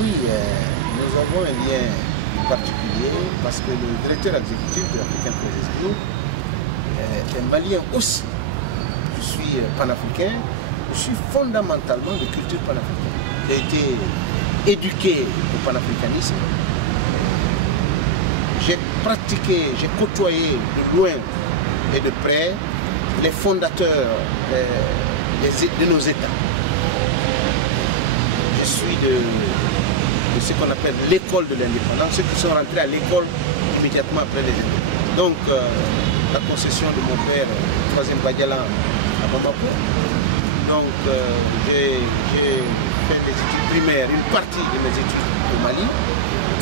Oui, nous avons un lien particulier parce que le directeur exécutif de l'African Crisis Group est malien aussi. Je suis panafricain, je suis fondamentalement de culture panafricaine. J'ai été éduqué au panafricanisme. J'ai pratiqué, j'ai côtoyé de loin et de près les fondateurs de nos États. Je suis de ce qu'on appelle l'école de l'indépendance, ceux qui sont rentrés à l'école immédiatement après les indépendances. Donc, la concession de mon père, 3e Badiala à Bamako. Donc, j'ai fait des études primaires, une partie de mes études au Mali,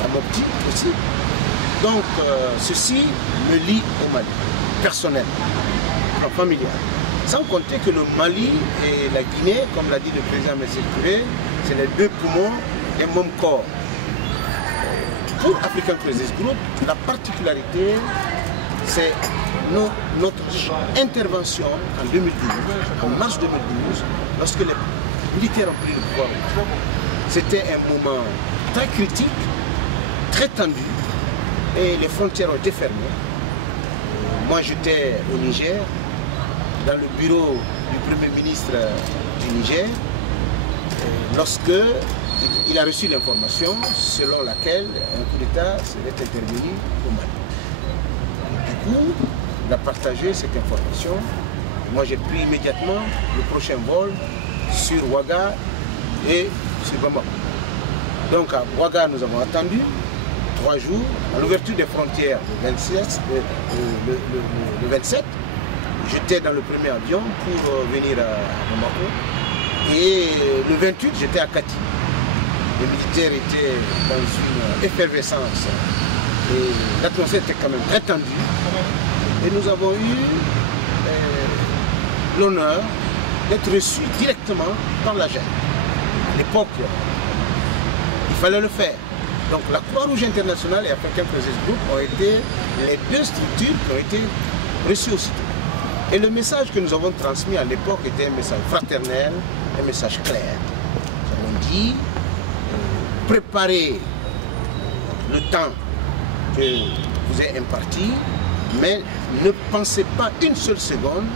à Mopti aussi. Donc, ceci me lie au Mali, personnel, familial. Sans compter que le Mali et la Guinée, comme l'a dit le président Messé Touré, c'est les deux poumons et mon corps. Pour African Crisis Group, la particularité, c'est notre intervention en 2012, en mars 2012, lorsque les militaires ont pris le pouvoir. C'était un moment très critique, très tendu, et les frontières ont été fermées. Moi, j'étais au Niger, dans le bureau du Premier ministre du Niger, lorsque il a reçu l'information selon laquelle un coup d'État serait intervenu au Mali. Du coup, il a partagé cette information. Moi, j'ai pris immédiatement le prochain vol sur Ouaga et sur Bamako. Donc, à Ouaga, nous avons attendu 3 jours. À l'ouverture des frontières le 27, j'étais dans le premier avion pour venir à Bamako. Et le 28, j'étais à Kati. Les militaires étaient dans une effervescence. Et l'atmosphère était quand même très tendue. Et nous avons eu l'honneur d'être reçus directement par la junte. À l'époque, il fallait le faire. Donc la Croix-Rouge internationale et African Crisis Group ont été les deux structures qui ont été reçues aussitôt. Et le message que nous avons transmis à l'époque était un message fraternel, un message clair. Nous avons dit, préparez le temps que vous êtes imparti, mais ne pensez pas une seule seconde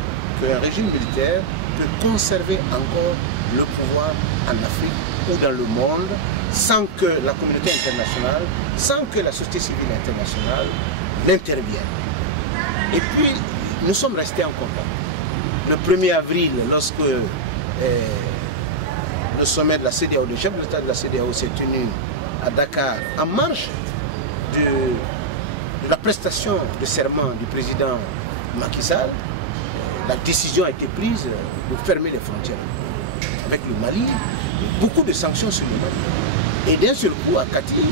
qu'un régime militaire peut conserver encore le pouvoir en Afrique ou dans le monde sans que la communauté internationale, sans que la société civile internationale n'intervienne. Et puis, nous sommes restés en contact. Le 1er avril, lorsque le sommet de la CEDEAO, le chef de l'État de la CEDEAO s'est tenu à Dakar en marge de la prestation de serment du président Macky Sall, la décision a été prise de fermer les frontières avec le Mali, beaucoup de sanctions sur le Mali. Et d'un seul coup, à Kati,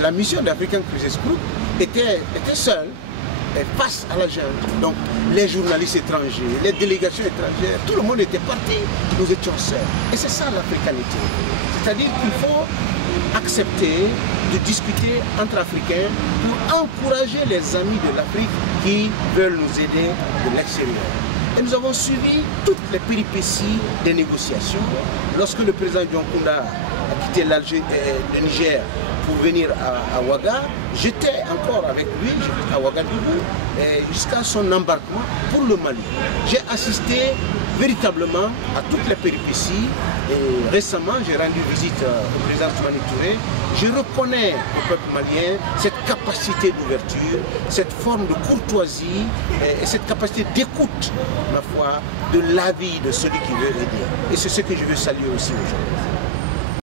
la mission d'African Crisis Group était seule face à la junte. Donc les journalistes étrangers, les délégations étrangères, tout le monde était parti, nous étions seuls. Et c'est ça l'africanité. C'est-à-dire qu'il faut accepter de discuter entre Africains pour encourager les amis de l'Afrique qui veulent nous aider de l'extérieur. Et nous avons suivi toutes les péripéties des négociations. Lorsque le président Dioncounda a quitté le Niger pour venir à Ouaga, j'étais encore avec lui, à Ouagadougou, jusqu'à son embarquement pour le Mali. J'ai assisté véritablement à toutes les péripéties et récemment j'ai rendu visite au président Toumani Touré. Je reconnais au peuple malien cette capacité d'ouverture, cette forme de courtoisie et cette capacité d'écoute, ma foi, de l'avis de celui qui veut aider. Et c'est ce que je veux saluer aussi aujourd'hui.